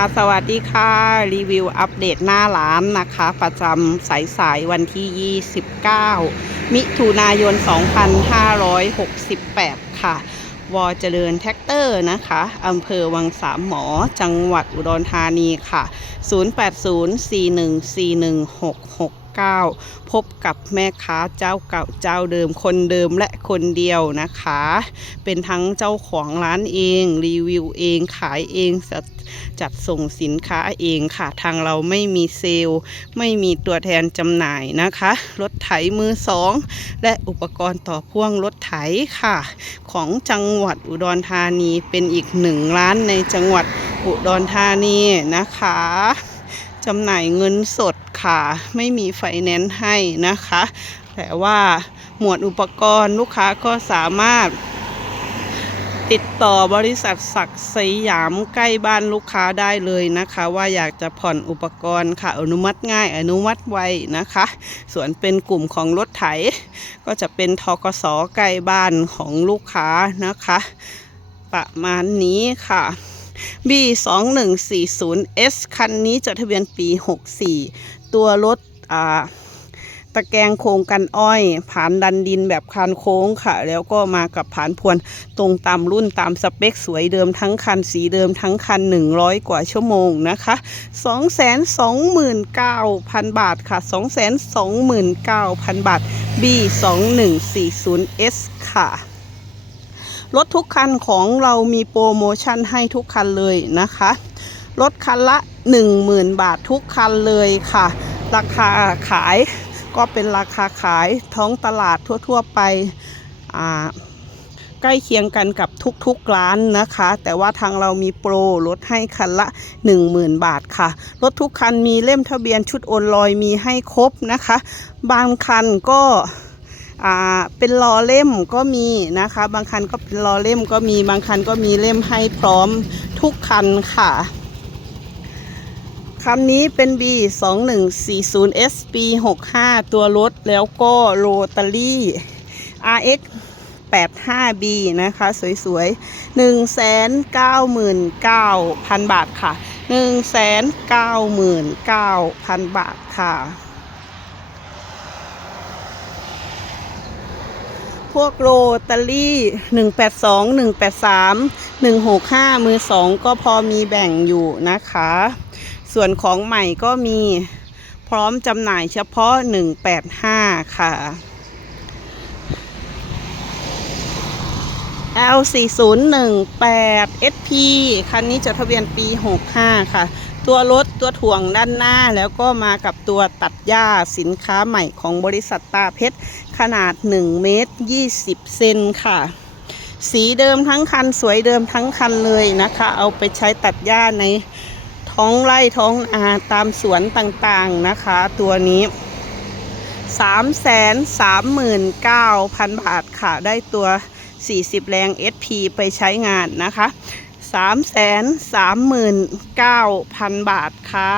ค่ะสวัสดีค่ะ รีวิวอัปเดตหน้าร้านนะคะ ประจำสายสายวันที่ 29 มิถุนายน 2568 ค่ะ วอเจริญแท็กเตอร์นะคะอำเภอวังสามหมอ จังหวัดอุดรธานีค่ะ 080414166 9 พบกับแม่ค้าเจ้าเก่าเจ้าเดิมคนเดิมและคนเดียวนะคะ เป็นทั้งเจ้าของร้านเอง รีวิวเองขายเองจัดจัดส่งสินค้าเองค่ะ ทางเราไม่มีเซลล์ ไม่มีตัวแทนจำหน่ายนะคะ รถไถมือสองและอุปกรณ์ต่อพ่วงรถไถค่ะ ของจังหวัดอุดรธานีเป็นอีกหนึ่งร้านในจังหวัดอุดรธานีนะคะ จำหน่ายเงินสดค่ะ ไม่มีไฟแนนซ์ให้นะคะ แต่ว่าหมวดอุปกรณ์ลูกค้าก็สามารถ ติดต่อบริษัทศักดิ์สยามใกล้บ้านลูกค้าได้เลยนะคะ ว่าอยากจะผ่อนอุปกรณ์ค่ะ อนุมัติง่าย อนุมัติไวนะคะ ส่วนเป็นกลุ่มของรถไถ ก็จะเป็นทกสใกล้บ้านของลูกค้านะคะ ประมาณนี้ค่ะ B 2 1 4 0 S คันนี้จดทะเบียนปี 64 ตัวรถอ่าตะแกรงโครงกันอ้อยผานดันดินแบบคานโค้งค่ะ แล้วก็มากับผานพวนตรงตามรุ่นตามสเปคสวยเดิมทั้งคันสีเดิมทั้งคัน 100 กว่าชั่วโมงนะคะ 229,000 บาทค่ะ 229,000 บาท B 2 1 4 0 S ค่ะ รถทุกคันของเรามีโปรโมชั่นให้ทุกคันเลยนะคะรถคันละ 10,000 บาททุกคันเลยค่ะ ราคาขายก็เป็นราคาขายท้องตลาดทั่ว ๆ ไปใกล้เคียงกันกับทุกๆร้านนะคะ แต่ว่าทางเรามีโปรลดให้คันละ 10,000 บาทค่ะรถทุกคันมีเล่มทะเบียนชุดโอนลอยมีให้ครบนะคะ บางคันก็ อ่าเป็นล้อเล่มก็มีนะคะ บางคันก็เป็นล้อเล่มก็มีบางคันก็มีเล่มให้พร้อมทุกคันค่ะคันนี้เป็น B 2 1 4 0 S B 65ตัวรถแล้วก็โรตารี่ RX 85B นะคะ สวยๆ 199,000 บาทค่ะ 199,000 บาทค่ะ วกโรตารี่ 182 183 165 มือ 2 ก็พอมีแบ่งอยู่นะคะ ส่วนของใหม่ก็มีพร้อมจำหน่ายเฉพาะ 185 ค่ะ L 4 0 1 8 SP คันนี้จดทะเบียนปี 65 ค่ะ ตัวรถตัวถ่วงด้านหน้าแล้วก็มากับตัวตัดหญ้าสินค้าใหม่ของบริษัทตาเพชร ขนาด 1 เมตร 20 เซนค่ะ สีเดิมทั้งคันสวยเดิมทั้งคันเลยนะคะ เอาไปใช้ตัดหญ้าในท้องไร่ท้องนาตามสวนต่างๆนะคะ ตัวนี้ 3 3 9 0 0 0 บาทค่ะ ได้ตัว 40 แรง SP ไปใช้งานนะคะ 3 3 9 0 0 0 บาทค่ะ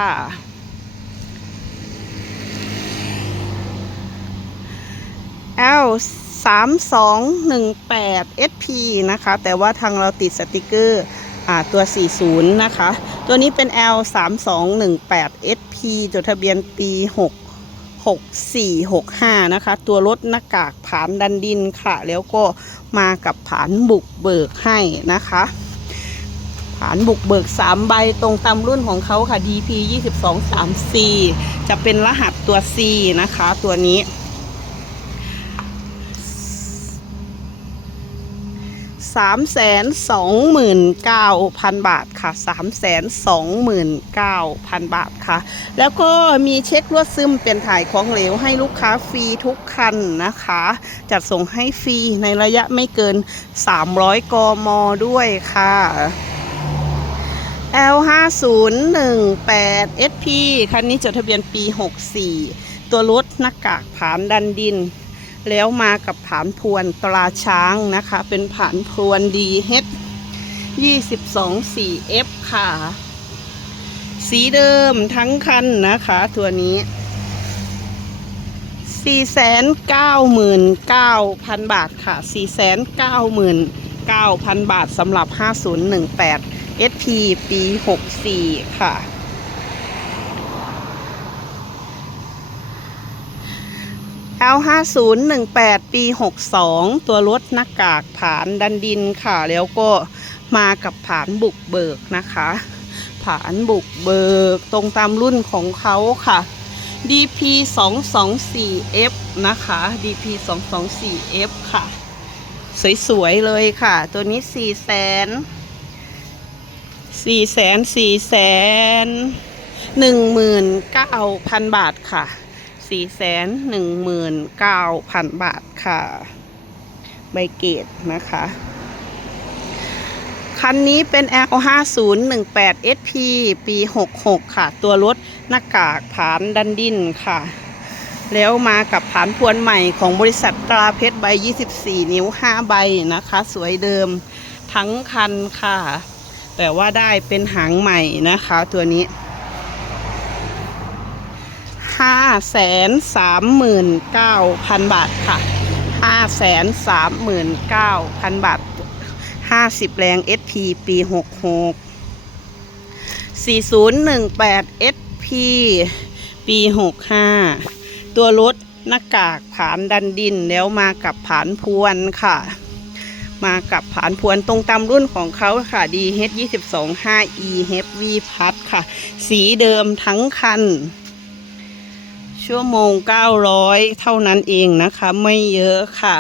L 3 2 1 8 SP นะคะ แต่ว่าทางเราติดสติกเกอร์ตัว 40 นะคะ ตัวนี้เป็น L 3 2 1 8 SP จดทะเบียนปี 6 6465 นะคะ ตัวรถหน้ากากผานดันดินค่ะ แล้วก็มากับผานบุกเบิกให้นะคะ ผานบุกเบิก 3 ใบตรงตามรุ่นของเขาค่ะ DP 22 3 C จะเป็นรหัสตัว C นะคะ ตัวนี้ สามแสนสองหมื่นเก้าพันบาทค่ะสามแสนสองหมื่นเก้าพันบาทค่ะ แล้วก็มีเช็ครวดซึมเป็นถ่ายของเหลวให้ลูกค้าฟรีทุกคันนะคะ จัดส่งให้ฟรีในระยะไม่เกิน 300 กมด้วยค่ะ L 5 0 1 8 SP คันนี้จดทะเบียนปี 64 ตัวรถหน้ากากผานดันดิน แล้วมากับผานพวนตราช้างนะคะ เป็นผานพวน DH 22 4F ค่ะ สีเดิมทั้งคันนะคะ ตัวนี้ 499,000 บาทค่ะ 499,000บาทสำหรับ 5018 SP ปี 64 ค่ะ L5018 ปี 62 ตัวรถหน้ากากผานดันดินค่ะ แล้วก็มากับผานบุกเบิกนะคะ ผานบุกเบิกตรงตามรุ่นของเขาค่ะ DP 224F นะคะ DP 224F ค่ะ สวยๆ เลยค่ะ ตัวนี้ 4 0 0 0 0 4 0 0 0 0 4 0 0 19,000 บาทค่ะ 419,000บาทค่ะ ใบเกตนะคะ คันนี้เป็น L5018 SP ปี 66 ค่ะ ตัวรถหน้ากากผานดันดินค่ะ แล้วมากับผานพวนใหม่ของบริษัทตราเพชรใบ 24 นิ้ว 5 ใบนะคะ สวยเดิมทั้งคันค่ะ แต่ว่าได้เป็นหางใหม่นะคะตัวนี้ ห้าแสนสามหมื่นเก้าพันบาทค่ะห้าแสนสามหมื่นเก้าพันบาทห้าสิบแรง SP ปีหกหกสี่ศูนย์หนึ่งแปด SP ปีหกห้าตัวรถหน้ากากผานดันดินแล้วมากับผานพวนค่ะ มากับผานพวนตรงตามรุ่นของเขาค่ะ DH 22 5E Heavy พัดค่ะ สีเดิมทั้งคัน ชั่วโมง 900 เท่านั้นเองนะคะ ไม่เยอะค่ะ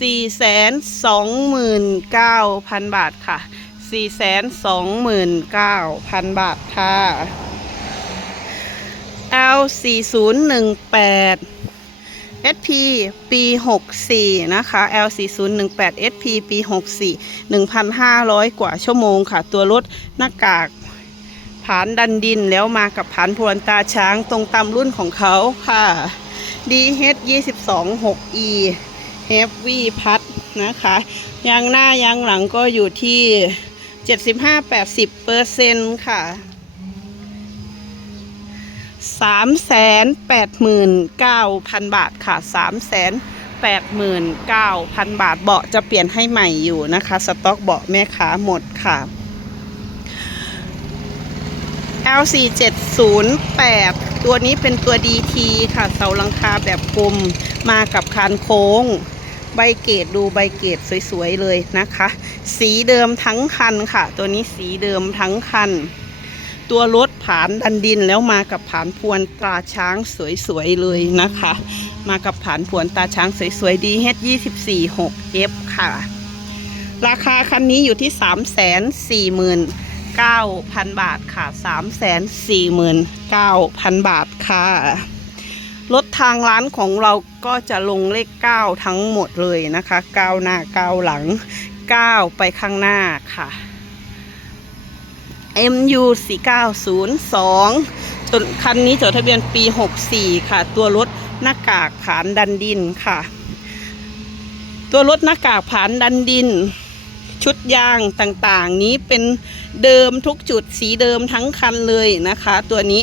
429,000 บาทค่ะ 429,000 บาทค่ะ L 4018 SP ปี 64 นะคะ L 4018 SP ปี 64 1,500 กว่าชั่วโมงค่ะ ตัวรถหน้ากาก ผานดันดินแล้วมากับผานพวนตาช้างตรงตามรุ่นของเขาค่ะ DH 22 6E Heavy พัดนะคะยางหน้ายางหลังก็อยู่ที่ 75-80เปอร์เซ็นต์ค่ะ389,000บาทค่ะ389,000บาทเบาะจะเปลี่ยนให้ใหม่อยู่นะคะ สต็อกเบาะแม่ค้าหมดค่ะ L4708 ตัวนี้เป็นตัว DT ค่ะเสาหลังคาแบบกลมมากับคานโค้ง ใบเกตดูใบเกตสวยๆเลยนะคะ สีเดิมทั้งคันค่ะ ตัวนี้สีเดิมทั้งคัน ตัวรถผานดันดินแล้วมากับผานพวนตราช้างสวยๆเลยนะคะ มากับผานพวนตราช้างสวยๆ DH 24 6F ค่ะ ราคาคันนี้อยู่ที่ 3 4 0 0 0 0 9,000 บาทค่ะ 349,000 บาทค่ะ รถทางร้านของเราก็จะลงเลข 9 ทั้งหมดเลยนะคะ9หน้า9หลัง 9 ไปข้างหน้าค่ะ MU 4902จนคันนี้จดทะเบียนปี 64 ค่ะ ตัวรถหน้ากากผานดันดินค่ะ ตัวรถหน้ากากผานดันดิน ชุดยางต่างๆ นี้เป็นเดิมทุกจุดสีเดิมทั้งคันเลยนะคะ ตัวนี้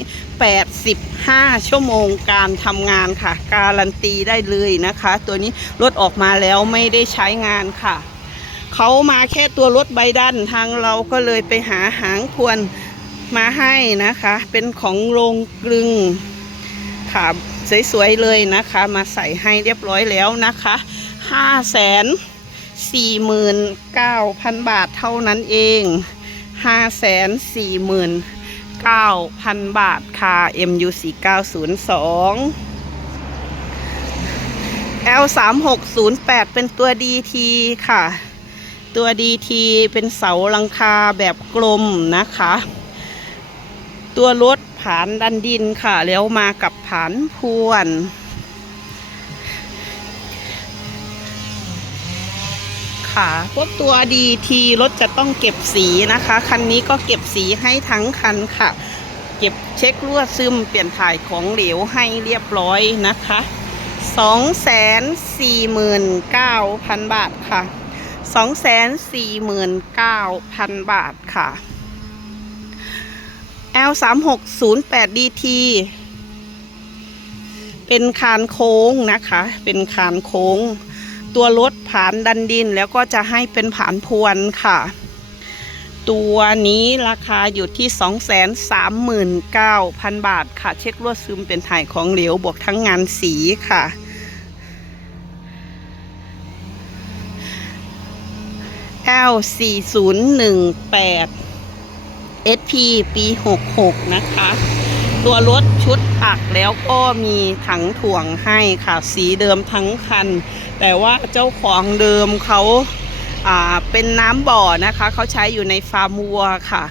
85 ชั่วโมงการทำงานค่ะ การันตีได้เลยนะคะ ตัวนี้รถออกมาแล้วไม่ได้ใช้งานค่ะเขามาแค่ตัวรถใบดันทางเราก็เลยไปหาหางพวนมาให้นะคะ เป็นของโรงกลึงค่ะสวยๆเลยนะคะ มาใส่ให้เรียบร้อยแล้วนะคะ5แสน 49,000 บาทเท่านั้นเอง 549,000 บาทค่ะ MU 4902 L 3608เป็นตัว DT ค่ะ ตัว DT เป็นเสาลังคาแบบกลมนะคะ ตัวรถผานดันดินค่ะ แล้วมากับผานพวน ค่ะพวกตัวดีทีรถจะต้องเก็บสีนะคะ คันนี้ก็เก็บสีให้ทั้งคันค่ะ เก็บเช็ครั่วซึมเปลี่ยนถ่ายของเหลวให้เรียบร้อยนะคะ249,000 บาทค่ะ 249,000 บาทค่ะ L 3 6 0 8 DT เป็นคานโค้งนะคะ เป็นคานโค้ง ตัวรถผานดันดินแล้วก็จะให้เป็นผานพวนค่ะ ตัวนี้ราคาอยู่ที่ 239,000 บาทค่ะ เช็ครวดซึมเป็นถ่ายของเหลวบวกทั้งงานสีค่ะ L 4018 SP ปี 66 นะคะ ตัวรถชุดอักแล้วก็มีถังถ่วงให้ค่ะ สีเดิมทั้งคัน แต่ว่าเจ้าของเดิมเขาอ่าเป็นน้ำบ่อนะคะ เขาใช้อยู่ในฟาร์มวัวค่ะ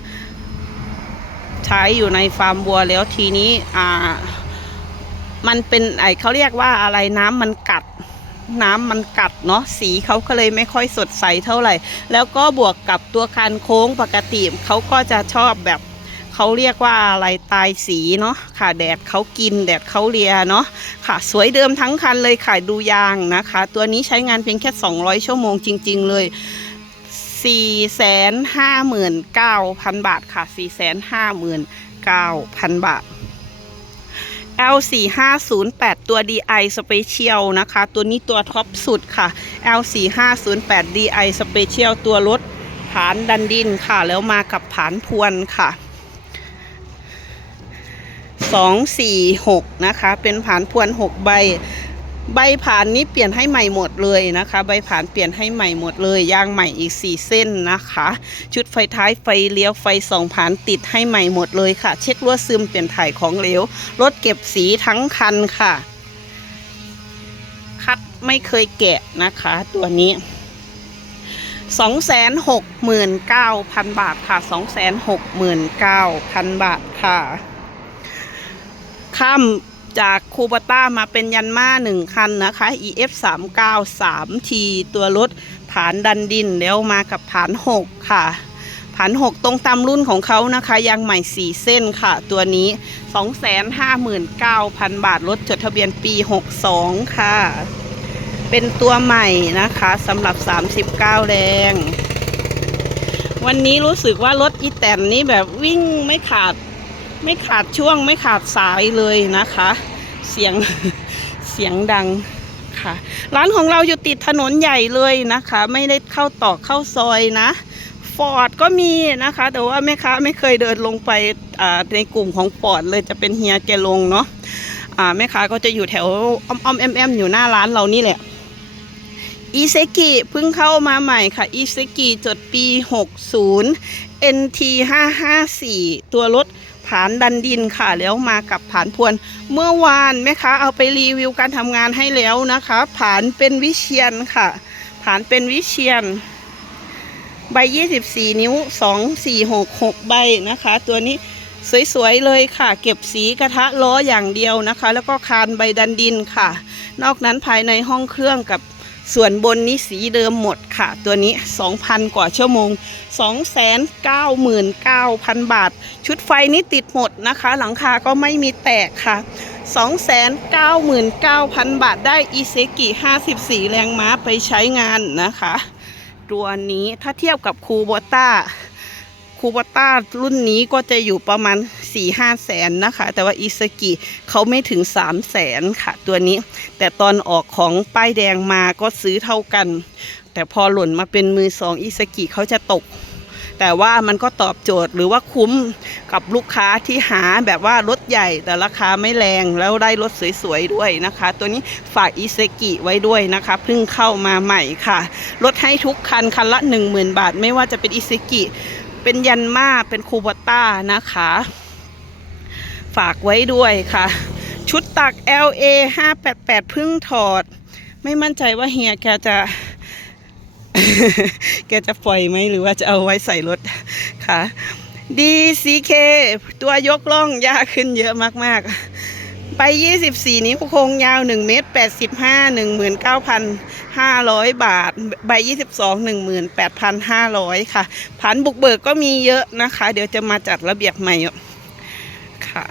ใช้อยู่ในฟาร์มวัวแล้วทีนี้อ่ามันเป็นไอเขาเรียกว่าอะไรน้ำมันกัดน้ำมันกัดเนาะสีเขาก็เลยไม่ค่อยสดใสเท่าไหร่ แล้วก็บวกกับตัวคันโค้งปกติเขาก็จะชอบแบบ เขาเรียกว่าอะไรตายสีเนาะค่ะแดดเขากินแดดเขาเลียเนาะค่ะสวยเดิมทั้งคันเลยค่ะดูยางนะคะ ตัวนี้ใช้งานเพียงแค่ 200 ชั่วโมงจริง ๆ เลย459,000 บาทค่ะ 459,000 บาท L4508 ตัว DI Special นะคะ ตัวนี้ตัวท็อปสุดค่ะ L4508 DI Special ตัวรถผานดันดินค่ะ แล้วมากับผานพวนค่ะ 246นะคะ เป็นผานพวน6ใบ ใบผ่านนี้เปลี่ยนให้ใหม่หมดเลยนะคะ ใบผ่านเปลี่ยนให้ใหม่หมดเลยยางใหม่อีก4เส้นนะคะ ชุดไฟท้ายไฟเลี้ยวไฟสองผ่านติดให้ใหม่หมดเลยค่ะ เช็ครั่วซึมเปลี่ยนถ่ายของเหลวรถเก็บสีทั้งคันค่ะ คัดไม่เคยแกะนะคะ ตัวนี้269,000 บาทค่ะ 269,000 บาทค่ะ ข้ามจากคูปต้ามาเป็นยันมาหนึ่งคันนะคะ EF 3 9 3 T ตัวรถผานดันดินแล้วมากับผาน6ค่ะผาน6ตรงตามรุ่นของเขานะคะยางใหม่4เส้นค่ะ ตัวนี้ 259,000 บาทรถจดทะเบียนปี 62 ค่ะ เป็นตัวใหม่นะคะสำหรับ 39 แรงวันนี้รู้สึกว่ารถอีแตนนี้แบบวิ่งไม่ขาด ไม่ขาดช่วงไม่ขาดสายเลยนะคะ เสียงเสียงดังค่ะ ร้านของเราอยู่ติดถนนใหญ่เลยนะคะ ไม่ได้เข้าตอกเข้าซอยนะฟอร์ดก็มีนะคะ แต่ว่าแม่ค้าไม่เคยเดินลงไปในกลุ่มของฟอร์ดเลยจะเป็นเฮียแกลงเนาะแม่ค้าก็จะอยู่แถวอ้อมอ้อมแอมแอมอยู่หน้าร้านเรานี่แหละอีเซกิเพิ่งเข้ามาใหม่ค่ะอีเซกิจดปี 60 NT 554 ตัวรถ ผานดันดินค่ะ แล้วมากับผานพวน เมื่อวานแม่ค้าเอาไปรีวิวการทำงานให้แล้วนะคะผานเป็นวิเชียนค่ะ ผานเป็นวิเชียน ใบ 24 นิ้ว 2466 ใบนะคะ ตัวนี้สวยๆเลยค่ะ เก็บสีกระทะล้ออย่างเดียวนะคะ แล้วก็คานใบดันดินค่ะ นอกนั้นภายในห้องเครื่องกับ ส่วนบนนี้สีเดิมหมดค่ะ ตัวนี้ 2,000 กว่าชั่วโมง 299,000 บาท ชุดไฟนี้ติดหมดนะคะ หลังคาก็ไม่มีแตกค่ะ 299,000 บาทได้อีเซกิ 54 แรงม้าไปใช้งานนะคะ ตัวนี้ถ้าเทียบกับคูโบต้าคูโบต้ารุ่นนี้ก็จะอยู่ประมาณ 4-5แสนนะคะ แต่ว่าอิสกิเขาไม่ถึง3แสนค่ะ ตัวนี้ แต่ตอนออกของป้ายแดงมาก็ซื้อเท่ากัน แต่พอหล่นมาเป็นมือสองอิสกิเขาจะตก แต่ว่ามันก็ตอบโจทย์หรือว่าคุ้มกับลูกค้าที่หาแบบว่ารถใหญ่แต่ราคาไม่แรงแล้วได้รถสวยๆด้วยนะคะ ตัวนี้ฝากอิเซกิไว้ด้วยนะคะเพิ่งเข้ามาใหม่ค่ะลดให้ทุกคันคันละ 10,000 บาท ไม่ว่าจะเป็นอิเซกิเป็นยันมาเป็นคูบต้านะคะ ฝากไว้ด้วยค่ะ ชุดตัก LA 588เพิ่งถอด ไม่มั่นใจว่าเฮียแกจะ แกจะปล่อยไหมหรือว่าจะเอาไว้ใส่รถค่ะ DCK ตัวยกล่องยากขึ้นเยอะมาก ๆไป 24 นิ้วโครงยาว 1 เมตร 85 19,500 บาท ใบ 22 18,500 ค่ะ ผันบุกเบิกก็มีเยอะนะคะ เดี๋ยวจะมาจัดระเบียบใหม่ ค่ะ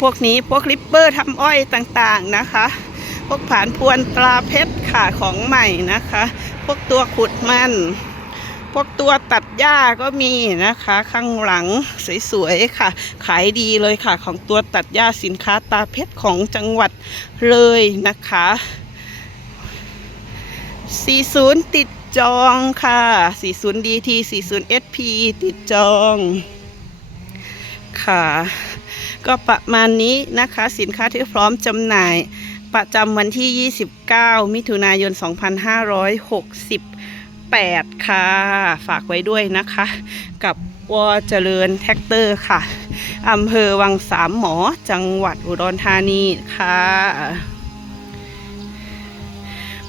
พวกนี้พวกคลิปเปอร์ทำอ้อยต่างๆนะคะ พวกผานพวนตราเพชรค่ะของใหม่นะคะ พวกตัวขุดมันพวกตัวตัดหญ้าก็มีนะคะ ข้างหลังสวยๆค่ะ ขายดีเลยค่ะ ของตัวตัดหญ้าสินค้าตาเพชรของจังหวัดเลยนะคะ 40 ติดจองค่ะ 40 DT 40 SP ติดจอง ค่ะก็ประมาณนี้นะคะสินค้าที่พร้อมจำหน่าย ประจำวันที่ 29 มิถุนายน 2568 ค่ะ ฝากไว้ด้วยนะคะ กับวอเจริญแท็กเตอร์ค่ะอำเภอวังสามหมอจังหวัดอุดรธานีค่ะ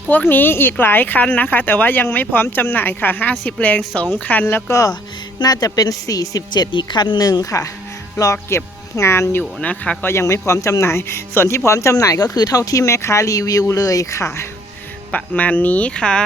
พวกนี้อีกหลายคันนะคะ แต่ว่ายังไม่พร้อมจำหน่ายค่ะ 50 แรง 2 คัน แล้วก็น่าจะเป็น 47 อีกคันหนึ่งค่ะ รอเก็บงานอยู่นะคะ ก็ยังไม่พร้อมจำหน่าย ส่วนที่พร้อมจำหน่ายก็คือเท่าที่แม่ค้ารีวิวเลยค่ะ ประมาณนี้ค่ะ